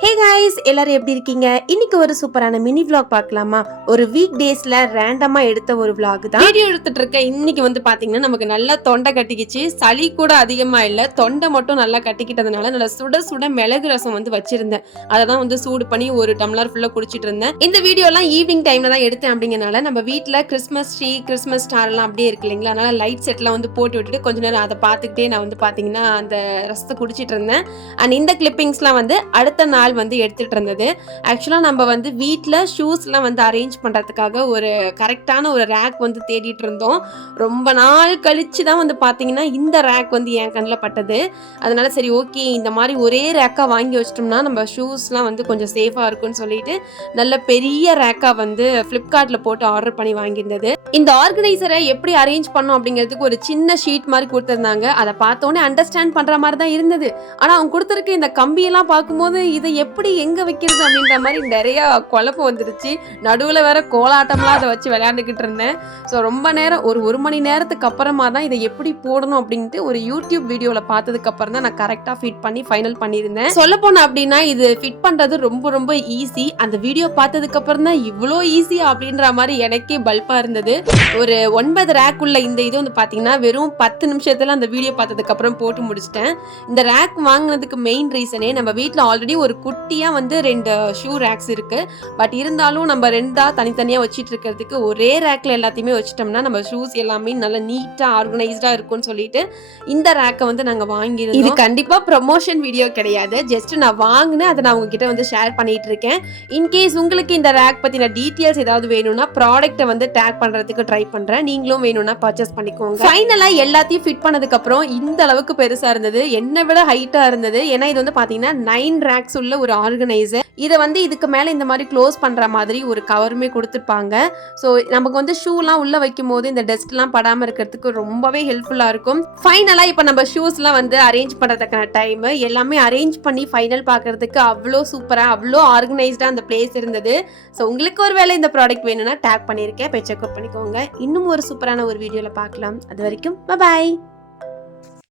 Hey guys எல்லாரும் எப்படி இருக்கீங்க? இன்னைக்கு ஒரு சூப்பரான மினி விளாக் பார்க்கலாமா? ஒரு வீக் டேஸ்ல ரேண்டமா எடுத்த ஒரு விளாக் தான். வீடியோ எடுத்துட்டு இருக்க இன்னைக்கு வந்து பாத்தீங்கன்னா நமக்கு நல்லா தொண்டை கட்டிக்கிச்சு. சளி கூட அதிகமா இல்ல. தொண்டை மட்டும் நல்லா கட்டிக்கிட்டதுனால நல்லா சுட சுட மிளகு ரசம் வந்து வச்சிருந்தேன். அதை தான் வந்து சூடு பண்ணி ஒரு டம்ளர் ஃபுல்லா குடிச்சிட்டு இருந்தேன். இந்த வீடியோ எல்லாம் ஈவினிங் டைம்ல தான் எடுத்தேன் அப்படிங்கறனால நம்ம வீட்டுல கிறிஸ்மஸ் ட்ரீ கிறிஸ்மஸ் ஸ்டார் எல்லாம் அப்படியே இருக்கு இல்லைங்களா? அதனால லைட் செட்லாம் வந்து போட்டு விட்டுட்டு கொஞ்ச நேரம் அதை பார்த்துக்கிட்டே நான் வந்து பாத்தீங்கன்னா அந்த ரசத்தை குடிச்சிட்டு இருந்தேன். அண்ட் இந்த கிளிப்பிங்ஸ்லாம் வந்து அடுத்த நாள் வந்து எடுத்துட்டு இருந்தது ஆக்சுவலாக நம்ம வந்து வீட்டில் ஷூஸ்லாம் வந்து அரேஞ்ச் பண்ணுறதுக்காக ஒரு கரெக்டான ஒரு ரேக் வந்து தேடிட்டு இருந்தோம் ரொம்ப நாள் கழிச்சு தான் வந்து பார்த்தீங்கன்னா இந்த ரேக் வந்து என் கண்ணில் பட்டது. அதனால சரி ஓகே இந்த மாதிரி ஒரே ரேக்காக வாங்கி வச்சிட்டோம்னா நம்ம ஷூஸ்லாம் வந்து கொஞ்சம் சேஃபாக இருக்கும்னு சொல்லிட்டு நல்ல பெரிய ரேக்காக வந்து ஃப்ளிப்கார்ட்டில் போட்டு ஆர்டர் பண்ணி வாங்கியிருந்தது. இந்த ஆர்கனைசரை எப்படி அரேஞ்ச் பண்ணோம் அப்படிங்கிறதுக்கு ஒரு சின்ன ஷீட் மாதிரி கொடுத்துருந்தாங்க. அதை பார்த்தோன்னே அண்டர்ஸ்டாண்ட் பண்ணுற மாதிரி தான் இருந்தது. ஆனால் அவங்க கொடுத்துருக்க இந்த கம்பியெல்லாம் பார்க்கும்போது இதை எப்படி எங்கே வைக்கிறது அப்படின்ற மாதிரி நிறைய குழப்பம் வந்துருச்சு. நடுவில் வேற கோலாட்டம்லாம் அதை வச்சு விளையாண்டுக்கிட்டு இருந்தேன். ஸோ ரொம்ப நேரம் ஒரு ஒரு மணி நேரத்துக்கு அப்புறமா தான் இதை எப்படி போடணும் அப்படின்ட்டு ஒரு யூடியூப் வீடியோவில் பார்த்ததுக்கு அப்புறம் தான் நான் கரெக்டாக ஃபிட் பண்ணி ஃபைனல் பண்ணியிருந்தேன். சொல்ல போனோம் அப்படின்னா இது ஃபிட் பண்ணுறது ரொம்ப ரொம்ப ஈஸி அந்த வீடியோ பார்த்ததுக்கு அப்புறம் தான் இவ்வளோ ஈஸி அப்படின்ற மாதிரி எனக்கே பல்பாக இருந்தது. ஒரு ஒன்பது ரேக் உள்ள இந்த இது வந்து பார்த்தீங்கன்னா வெறும் பத்து நிமிஷத்துல அந்த வீடியோ பார்த்ததுக்கு அப்புறம் போட்டு முடிச்சிட்டேன். இந்த ரேக் வாங்கினதுக்கு மெயின் ரீசனே நம்ம வீட்டில் ஆல்ரெடி ஒரு குட்டியாக வந்து ரெண்டு ஷூ ரேக்ஸ் இருக்கு. பட் இருந்தாலும் நம்ம ரெண்டா தனித்தனியாக வச்சிட்டு இருக்கிறதுக்கு ஒரே ரேக்ல எல்லாத்தையுமே வச்சிட்டோம்னா நம்ம ஷூஸ் எல்லாமே நல்லா நீட்டாக ஆர்கனைஸ்டாக இருக்கும்னு சொல்லிட்டு இந்த ரேக்கை வந்து நாங்கள் வாங்கியிருந்தோம். இது கண்டிப்பாக ப்ரொமோஷன் வீடியோ கிடையாது. ஜஸ்ட் நான் வாங்கினேன் அதை நான் உங்ககிட்ட வந்து ஷேர் பண்ணிட்டு இருக்கேன். இன்கேஸ் உங்களுக்கு இந்த ரேக் பற்றின டீட்டெயில்ஸ் ஏதாவது வேணும்னா ப்ராடக்ட்டை வந்து டேக் பண்ணுறதுக்கு ட்ரை பண்ணுறேன் நீங்களும் வேணும்னா பர்ச்சேஸ் பண்ணிக்கோங்க. ஃபைனலாக எல்லாத்தையும் ஃபிட் பண்ணதுக்கு அப்புறம் இந்த அளவுக்கு பெருசாக இருந்தது. என்னை விட ஹைட்டாக இருந்தது. ஏன்னா இது வந்து பார்த்தீங்கன்னா நைன் ரேக்ஸ் உள்ள ஒரு ஆர்கனைசர் இதை வந்து இதுக்கு மேலே இந்த மாதிரி க்ளோஸ் பண்ணுற மாதிரி ஒரு கவருமே கொடுத்துருப்பாங்க. ஸோ நமக்கு வந்து ஷூலாம் உள்ளே வைக்கும் போது இந்த டஸ்ட்லாம் படாமல் இருக்கிறதுக்கு ரொம்பவே ஹெல்ப்ஃபுல்லாக இருக்கும். ஃபைனலாக இப்போ நம்ம ஷூஸ்லாம் வந்து அரேஞ்ச் பண்ணுறதுக்கான டைம் எல்லாமே அரேஞ்ச் பண்ணி ஃபைனல் பார்க்கறதுக்கு அவ்வளோ சூப்பராக அவ்வளோ ஆர்கனைஸ்டாக அந்த பிளேஸ் இருந்தது. ஸோ உங்களுக்கு ஒரு வேளை இந்த ப்ராடக்ட் வேணும்னா டேக் பண்ணியிருக்கேன் போய் செக்அப் பண்ணிக்கோங்க. இன்னும் ஒரு சூப்பரான ஒரு வீடியோவில் பார்க்கலாம். அது வரைக்கும் பாய்